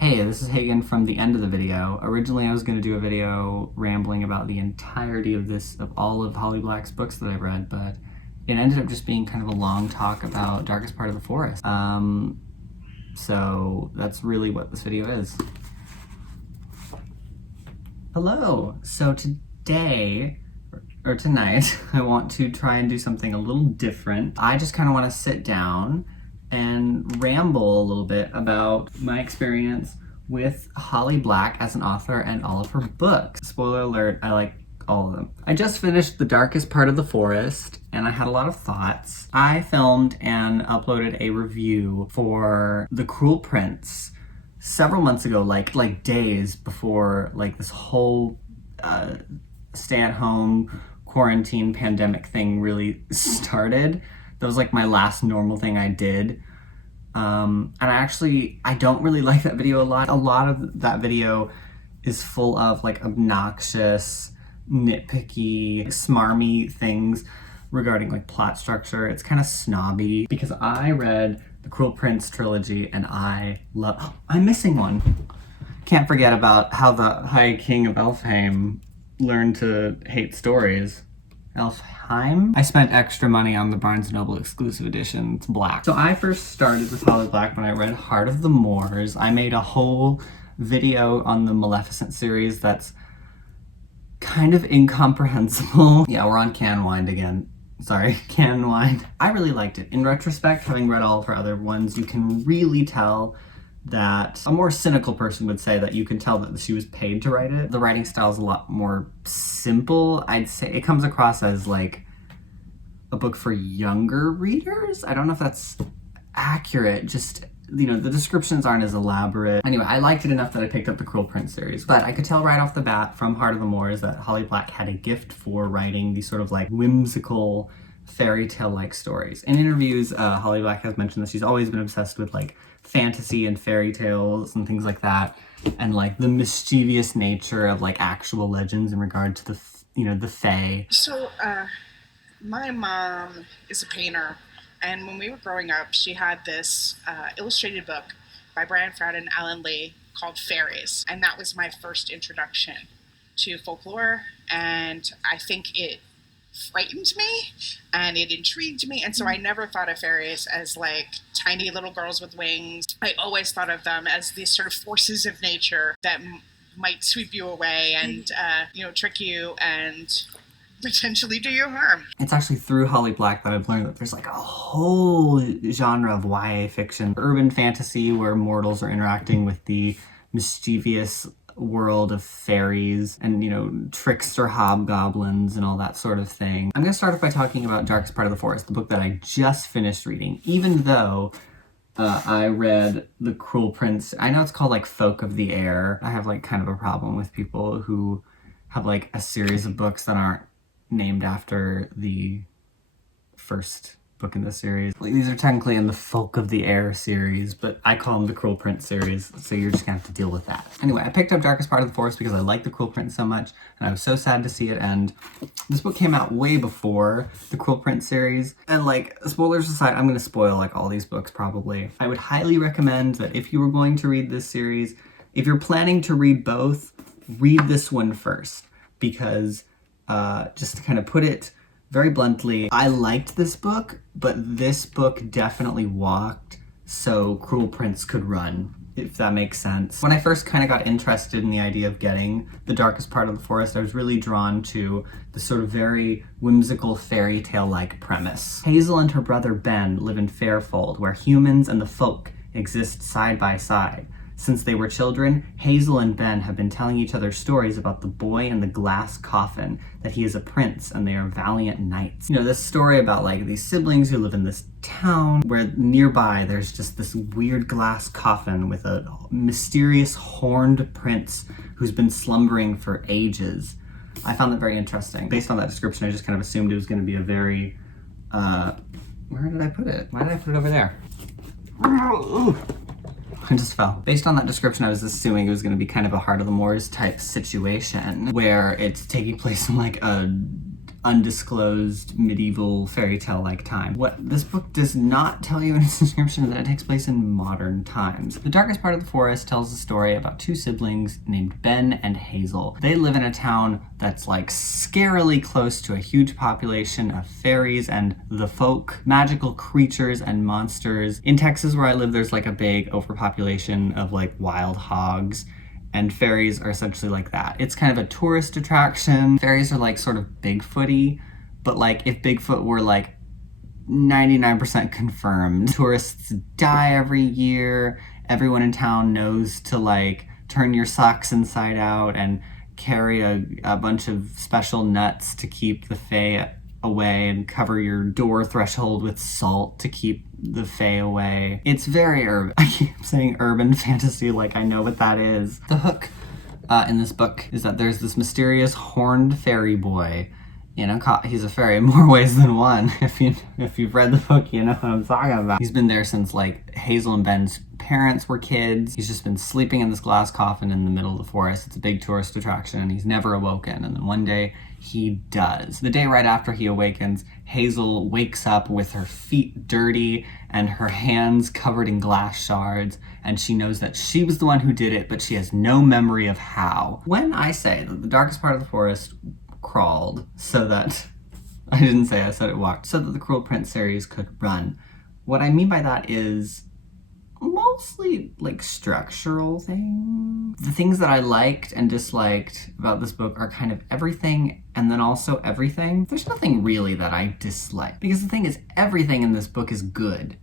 Hey, this is Hagen from the end of the video. Originally, I was going to do a video rambling about the entirety of all of Holly Black's books that I've read, but it ended up just being kind of a long talk about Darkest Part of the Forest. So that's really what this video is. Hello! So today, or tonight, I want to try and do something a little different. I just kind of want to sit down and ramble a little bit about my experience with Holly Black as an author and all of her books. Spoiler alert, I like all of them. I just finished The Darkest Part of the Forest and I had a lot of thoughts. I filmed and uploaded a review for The Cruel Prince several months ago, like days before like this whole stay-at-home quarantine pandemic thing really started. That was like my last normal thing I did. And I don't really like that video a lot. A lot of that video is full of like obnoxious, nitpicky, smarmy things regarding like plot structure. It's kind of snobby because I read the Cruel Prince trilogy and I'm missing one. Can't forget about how the High King of Elfheim learned to hate stories. Elfheim? I spent extra money on the Barnes & Noble exclusive edition. It's black. So I first started with Holly Black when I read Heart of the Moors. I made a whole video on the Maleficent series that's kind of incomprehensible. Yeah, we're on Can Wind again. Sorry, Can Wind. I really liked it. In retrospect, having read all of her other ones, you can really tell that a more cynical person would say that you can tell that she was paid to write it. The writing style is a lot more simple. I'd say it comes across as like a book for younger readers. I don't know if that's accurate. Just, you know, the descriptions aren't as elaborate. Anyway, I liked it enough that I picked up the Cruel Prince series. But I could tell right off the bat from Heart of the Moors that Holly Black had a gift for writing these sort of like whimsical fairy tale-like stories. In interviews, Holly Black has mentioned that she's always been obsessed with like fantasy and fairy tales and things like that, and like the mischievous nature of like actual legends in regard to the fae. So, my mom is a painter, and when we were growing up, she had this illustrated book by Brian Froud and Alan Lee called Fairies, and that was my first introduction to folklore, and I think it frightened me and it intrigued me, and so I never thought of fairies as like tiny little girls with wings. I always thought of them as these sort of forces of nature that might sweep you away and trick you and potentially do you harm. It's actually through Holly Black that I've learned that there's like a whole genre of YA fiction, urban fantasy where mortals are interacting with the mischievous world of fairies and, you know, trickster hobgoblins and all that sort of thing. I'm going to start off by talking about Darkest Part of the Forest, the book that I just finished reading, even though I read The Cruel Prince. I know it's called like Folk of the Air. I have like kind of a problem with people who have like a series of books that aren't named after the first book in the series. Like, these are technically in the Folk of the Air series, but I call them the Cruel Prince series, so you're just gonna have to deal with that. Anyway, I picked up Darkest Part of the Forest because I like the Cruel Prince so much, and I was so sad to see it end. This book came out way before the Cruel Prince series, and like, spoilers aside, I'm gonna spoil like all these books probably. I would highly recommend that if you were going to read this series, if you're planning to read both, read this one first, because just to kind of put it very bluntly, I liked this book, but this book definitely walked so Cruel Prince could run, if that makes sense. When I first kind of got interested in the idea of getting The Darkest Part of the Forest, I was really drawn to the sort of very whimsical fairy tale-like premise. Hazel and her brother Ben live in Fairfold, where humans and the folk exist side by side. Since they were children, Hazel and Ben have been telling each other stories about the boy in the glass coffin, that he is a prince and they are valiant knights. You know, this story about like these siblings who live in this town where nearby there's just this weird glass coffin with a mysterious horned prince who's been slumbering for ages. I found that very interesting. Based on that description, I just kind of assumed it was going to be a very, where did I put it? Why did I put it over there? I just fell. Based on that description, I was assuming it was going to be kind of a Heart of the Moors type situation where it's taking place in like a undisclosed medieval fairy tale like time. What this book does not tell you in its description is that it takes place in modern times. The Darkest Part of the Forest tells a story about two siblings named Ben and Hazel. They live in a town that's like scarily close to a huge population of fairies and the folk, magical creatures and monsters. In Texas where I live, there's like a big overpopulation of like wild hogs, and fairies are essentially like that. It's kind of a tourist attraction. Fairies are like sort of Bigfooty, but like if Bigfoot were like 99% confirmed. Tourists die every year. Everyone in town knows to like turn your socks inside out and carry a bunch of special nuts to keep the fae away and cover your door threshold with salt to keep the fae away. It's very urban. I keep saying urban fantasy like I know what that is. The hook in this book is that there's this mysterious horned fairy boy. You know, he's a fairy in more ways than one. If you've read the book, you know what I'm talking about. He's been there since like Hazel and Ben's parents were kids. He's just been sleeping in this glass coffin in the middle of the forest. It's a big tourist attraction and he's never awoken. And then one day he does. The day right after he awakens, Hazel wakes up with her feet dirty and her hands covered in glass shards, and she knows that she was the one who did it, but she has no memory of how. When I say that the Darkest Part of the Forest crawled so that I said it walked so that the Cruel Prince series could run, what I mean by that is mostly like structural things. The things that I liked and disliked about this book are kind of everything and then also everything. There's nothing really that I dislike, because the thing is, everything in this book is good.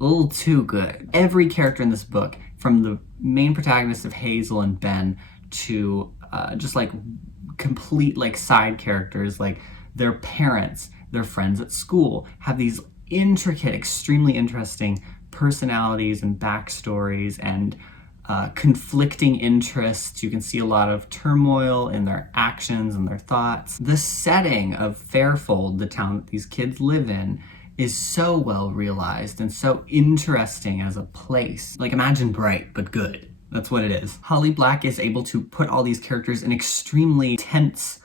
A little too good. Every character in this book, from the main protagonists of Hazel and Ben to just like complete like side characters, like their parents, their friends at school, have these intricate, extremely interesting personalities and backstories and conflicting interests. You can see a lot of turmoil in their actions and their thoughts. The setting of Fairfold, the town that these kids live in, is so well realized and so interesting as a place. Like, imagine Bright, but good. That's what it is. Holly Black is able to put all these characters in extremely tense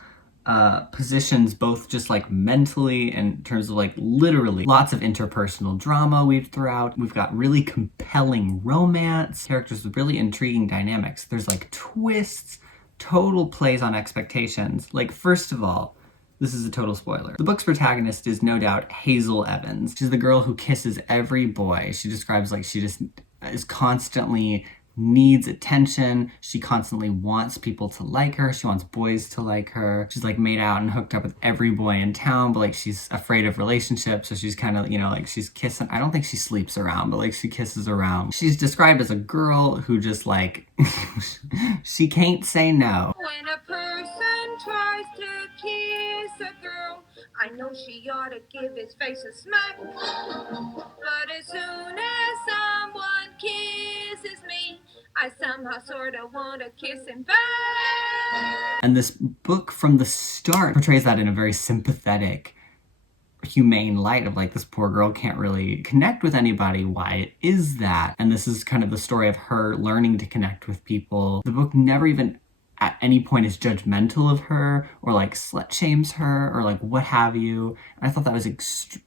positions, both just like mentally and in terms of like literally. Lots of interpersonal drama weaved throughout. We've got really compelling romance, characters with really intriguing dynamics. There's like twists, total plays on expectations. Like, first of all, this is a total spoiler. The book's protagonist is no doubt Hazel Evans. She's the girl who kisses every boy. She describes like she just is constantly needs attention. She constantly wants people to like her. She wants boys to like her. She's like made out and hooked up with every boy in town, but like she's afraid of relationships, so she's kind of, you know, like she's kissing. I don't think she sleeps around, but like she kisses around. She's described as a girl who just like she can't say no. When a person tries to kiss a girl, I know she ought to give his face a smack. But as soon as someone kisses me, I somehow sorta wanna kiss him back. And this book from the start portrays that in a very sympathetic, humane light of like, this poor girl can't really connect with anybody. Why is that? And this is kind of the story of her learning to connect with people. The book never even at any point is judgmental of her or like slut shames her or like what have you. And I thought that was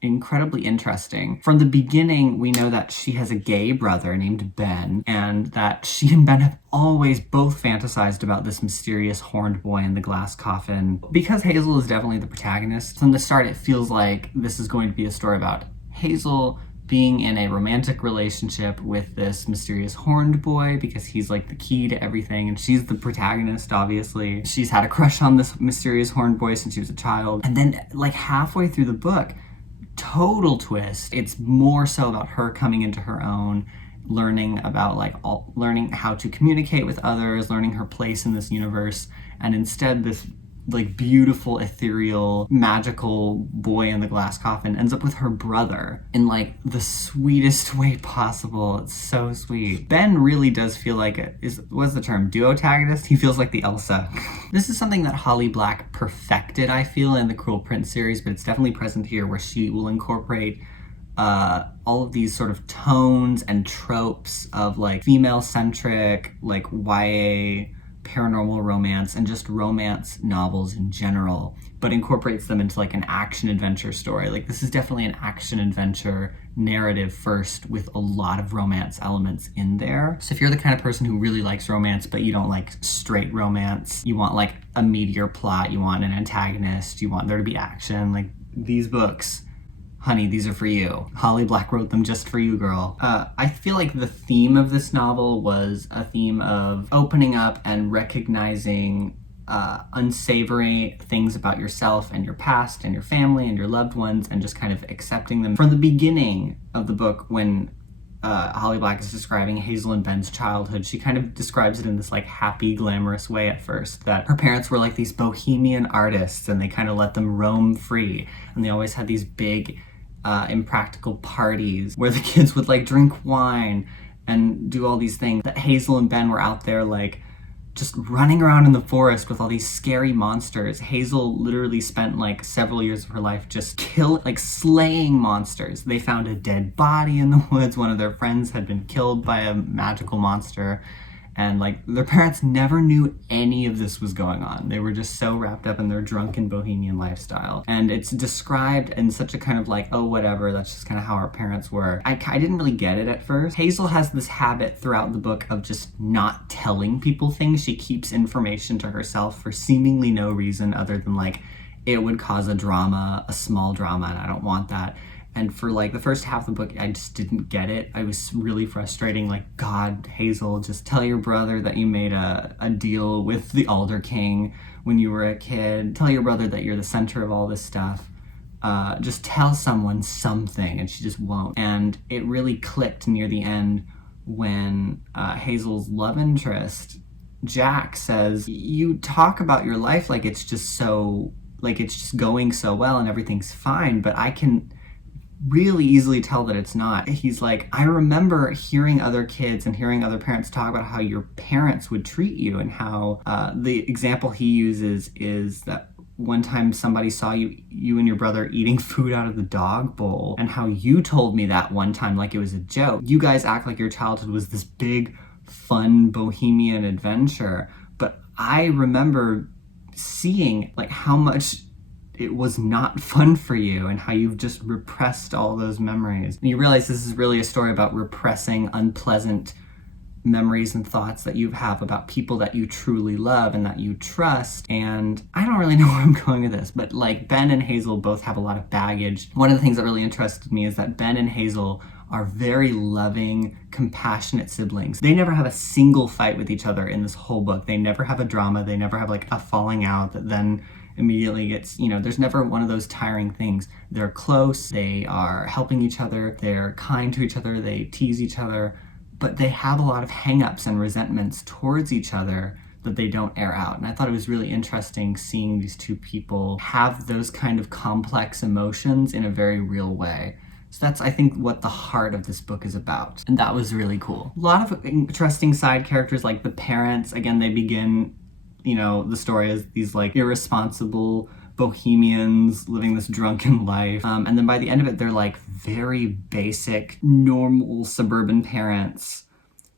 incredibly interesting. From the beginning, we know that she has a gay brother named Ben, and that she and Ben have always both fantasized about this mysterious horned boy in the glass coffin. Because Hazel is definitely the protagonist, from the start it feels like this is going to be a story about Hazel being in a romantic relationship with this mysterious horned boy, because he's like the key to everything, and she's the protagonist, obviously. She's had a crush on this mysterious horned boy since she was a child. And then like halfway through the book, total twist. It's more so about her coming into her own, learning about like learning how to communicate with others, learning her place in this universe, and instead this like beautiful, ethereal, magical boy in the glass coffin ends up with her brother in like the sweetest way possible. It's so sweet. Ben really does feel like what's the term? Duotagonist? He feels like the Elsa. This is something that Holly Black perfected, I feel, in the Cruel Prince series, but it's definitely present here, where she will incorporate all of these sort of tones and tropes of like female-centric, like YA paranormal romance and just romance novels in general, but incorporates them into like an action adventure story. Like this is definitely an action adventure narrative first with a lot of romance elements in there. So if you're the kind of person who really likes romance but you don't like straight romance, you want like a meteor plot, you want an antagonist, you want there to be action, like these books, honey, these are for you. Holly Black wrote them just for you, girl. I feel like the theme of this novel was a theme of opening up and recognizing unsavory things about yourself and your past and your family and your loved ones, and just kind of accepting them. From the beginning of the book, when Holly Black is describing Hazel and Ben's childhood, she kind of describes it in this like happy, glamorous way at first, that her parents were like these bohemian artists and they kind of let them roam free, and they always had these big impractical parties where the kids would like drink wine and do all these things. That Hazel and Ben were out there like just running around in the forest with all these scary monsters. Hazel literally spent like several years of her life just slaying monsters. They found a dead body in the woods. One of their friends had been killed by a magical monster. And like their parents never knew any of this was going on. They were just so wrapped up in their drunken bohemian lifestyle. And it's described in such a kind of like, oh, whatever, that's just kind of how our parents were. I didn't really get it at first. Hazel has this habit throughout the book of just not telling people things. She keeps information to herself for seemingly no reason other than like, it would cause a drama, a small drama, and I don't want that. And for like the first half of the book, I just didn't get it. I was really frustrating. Like, God, Hazel, just tell your brother that you made a deal with the Alder King when you were a kid. Tell your brother that you're the center of all this stuff. Just tell someone something, and she just won't. And it really clicked near the end when Hazel's love interest, Jack, says, you talk about your life like it's just going so well and everything's fine, but I can really easily tell that it's not. He's like, I remember hearing other kids and hearing other parents talk about how your parents would treat you, and how the example he uses is that one time somebody saw you and your brother eating food out of the dog bowl, and how you told me that one time like it was a joke. You guys act like your childhood was this big, fun, bohemian adventure, but I remember seeing like how much it was not fun for you and how you've just repressed all those memories. And you realize this is really a story about repressing unpleasant memories and thoughts that you have about people that you truly love and that you trust. And I don't really know where I'm going with this, but like Ben and Hazel both have a lot of baggage. One of the things that really interested me is that Ben and Hazel are very loving, compassionate siblings. They never have a single fight with each other in this whole book. They never have a drama. They never have like a falling out that then immediately gets, there's never one of those tiring things. They're close, they are helping each other, they're kind to each other, they tease each other, but they have a lot of hang-ups and resentments towards each other that they don't air out. And I thought it was really interesting seeing these two people have those kind of complex emotions in a very real way. So that's, I think, what the heart of this book is about. And that was really cool. A lot of interesting side characters, like the parents. Again, they begin the story as these like irresponsible bohemians living this drunken life. And then by the end of it, they're like very basic, normal suburban parents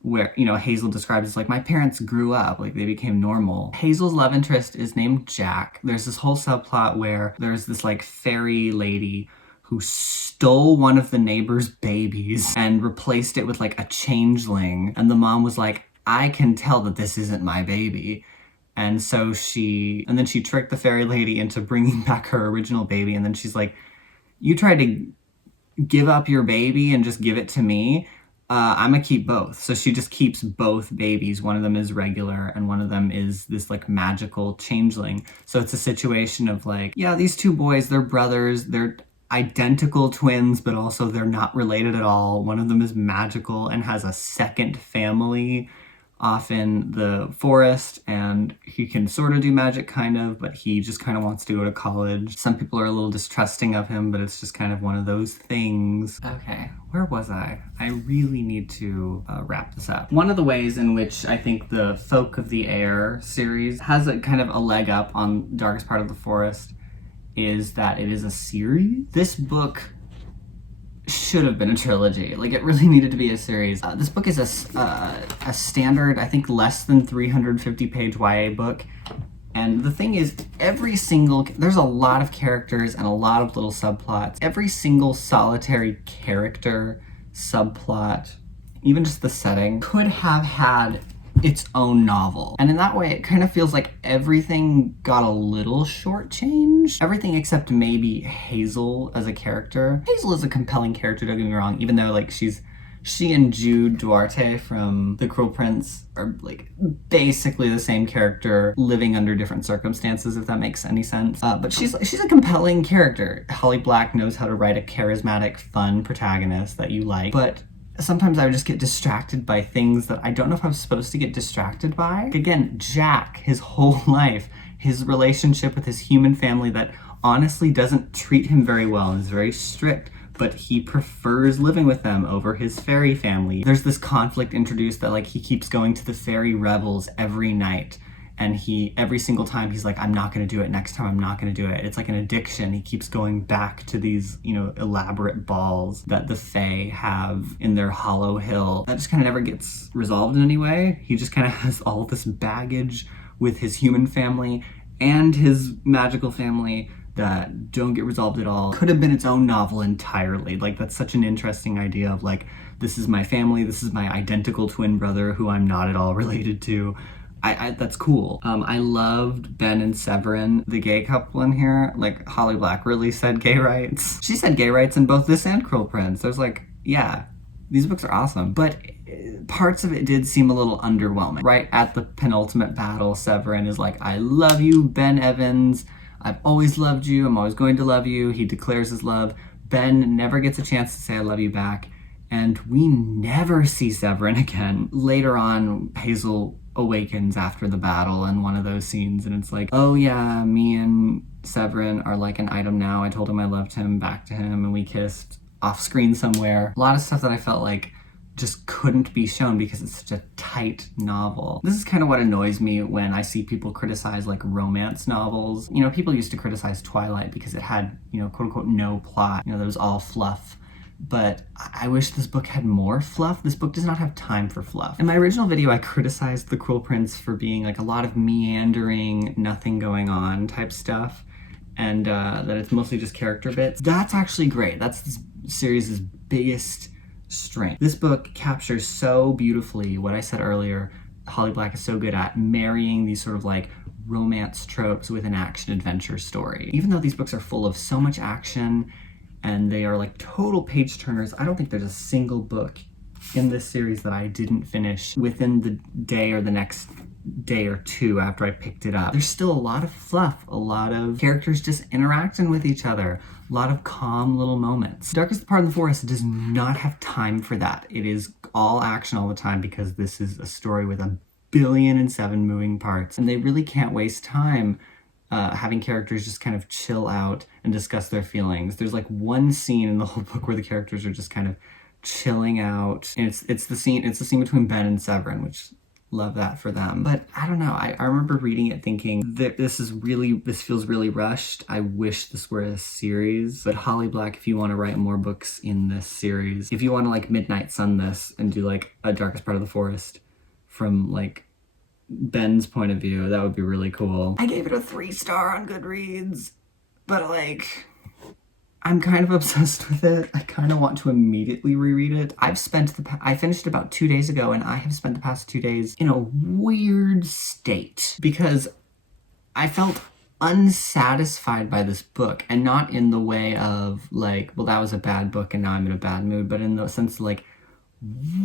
where, Hazel describes as like, my parents grew up, like they became normal. Hazel's love interest is named Jack. There's this whole subplot where there's this like fairy lady who stole one of the neighbor's babies and replaced it with like a changeling. And the mom was like, I can tell that this isn't my baby. And so then she tricked the fairy lady into bringing back her original baby. And then she's like, you tried to give up your baby and just give it to me. I'm gonna keep both. So she just keeps both babies. One of them is regular and one of them is this like magical changeling. So it's a situation of like, yeah, these two boys, they're brothers. They're identical twins, but also they're not related at all. One of them is magical and has a second family off in the forest, and he can sort of do magic kind of, but he just kind of wants to go to college. Some people are a little distrusting of him, but it's just kind of one of those things. Okay, where was I? I really need to wrap this up. One of the ways in which I think the Folk of the Air series has a kind of a leg up on Darkest Part of the Forest is that it is a series. This book should have been a trilogy. Like, it really needed to be a series. This book is a standard, I think, less than 350 page YA book. And the thing is, there's a lot of characters and a lot of little subplots. Every single solitary character, subplot, even just the setting, could have had its own novel. And in that way, it kind of feels like everything got a little shortchanged. Everything except maybe Hazel as a character. Hazel is a compelling character, don't get me wrong, even though like she and Jude Duarte from The Cruel Prince are like basically the same character living under different circumstances, if that makes any sense. But she's a compelling character. Holly Black knows how to write a charismatic, fun protagonist that you like. But sometimes I would just get distracted by things that I don't know if I'm supposed to get distracted by. Again, Jack, his whole life, his relationship with his human family that honestly doesn't treat him very well and is very strict, but he prefers living with them over his fairy family. There's this conflict introduced that like he keeps going to the fairy revels every night, and every single time he's like, I'm not gonna do it, next time I'm not gonna do it. It's like an addiction. He keeps going back to these, elaborate balls that the Fae have in their Hollow Hill. That just kind of never gets resolved in any way. He just kind of has all this baggage with his human family and his magical family that don't get resolved at all. Could have been its own novel entirely. Like, that's such an interesting idea of like, this is my family, this is my identical twin brother who I'm not at all related to. That's cool. I loved Ben and Severin, the gay couple in here. Like, Holly Black really said gay rights. She said gay rights in both this and Cruel Prince. I was like, yeah, these books are awesome. But parts of it did seem a little underwhelming. Right at the penultimate battle, Severin is like, I love you, Ben Evans. I've always loved you. I'm always going to love you. He declares his love. Ben never gets a chance to say I love you back. And we never see Severin again. Later on, Hazel awakens after the battle in one of those scenes, and it's like, oh yeah, me and Severin are like an item now. I told him I loved him back to him, and we kissed off screen somewhere. A lot of stuff that I felt like just couldn't be shown because it's such a tight novel. This is kind of what annoys me when I see people criticize like romance novels. People used to criticize Twilight because it had, quote unquote, no plot. That was all fluff. But I wish this book had more fluff. This book does not have time for fluff. In my original video, I criticized The Cruel Prince for being like a lot of meandering, nothing going on type stuff, and that it's mostly just character bits. That's actually great. That's this series' biggest strength. This book captures so beautifully what I said earlier. Holly Black is so good at marrying these sort of like romance tropes with an action-adventure story. Even though these books are full of so much action, and they are like total page turners, I don't think there's a single book in this series that I didn't finish within the day or the next day or two after I picked it up. There's still a lot of fluff, a lot of characters just interacting with each other, a lot of calm little moments. Darkest Part of the Forest does not have time for that. It is all action all the time because this is a story with 1,000,000,007 moving parts, and they really can't waste time having characters just kind of chill out and discuss their feelings. There's like one scene in the whole book where the characters are just kind of chilling out, and it's the scene between Ben and Severin, which love that for them. But I don't know, I remember reading it thinking that this feels really rushed. I wish this were a series. But Holly Black, if you want to write more books in this series, if you want to like Midnight Sun this and do like a Darkest Part of the Forest from like Ben's point of view, that would be really cool. I gave it a 3-star on Goodreads, but like, I'm kind of obsessed with it. I kind of want to immediately reread it. I finished about 2 days ago, and I have spent the past 2 days in a weird state because I felt unsatisfied by this book, and not in the way of like, well, that was a bad book and now I'm in a bad mood, but in the sense of like,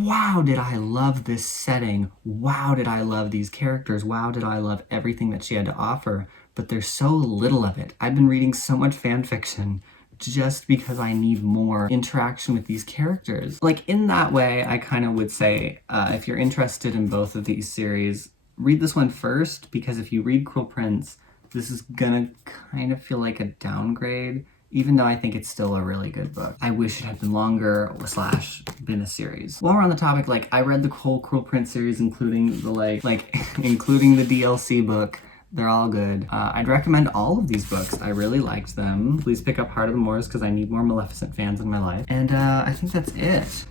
wow, did I love this setting? Wow, did I love these characters? Wow, did I love everything that she had to offer? But there's so little of it. I've been reading so much fan fiction just because I need more interaction with these characters. Like, in that way, I kind of would say, if you're interested in both of these series, read this one first, because if you read Cruel Prince, this is gonna kind of feel like a downgrade, even though I think it's still a really good book. I wish it had been longer / been a series. While we're on the topic, like, I read the whole Cruel Prince series, including the including the DLC book, They're all good. I'd recommend all of these books. I really liked them. Please pick up Heart of the Moors because I need more Maleficent fans in my life. And I think that's it.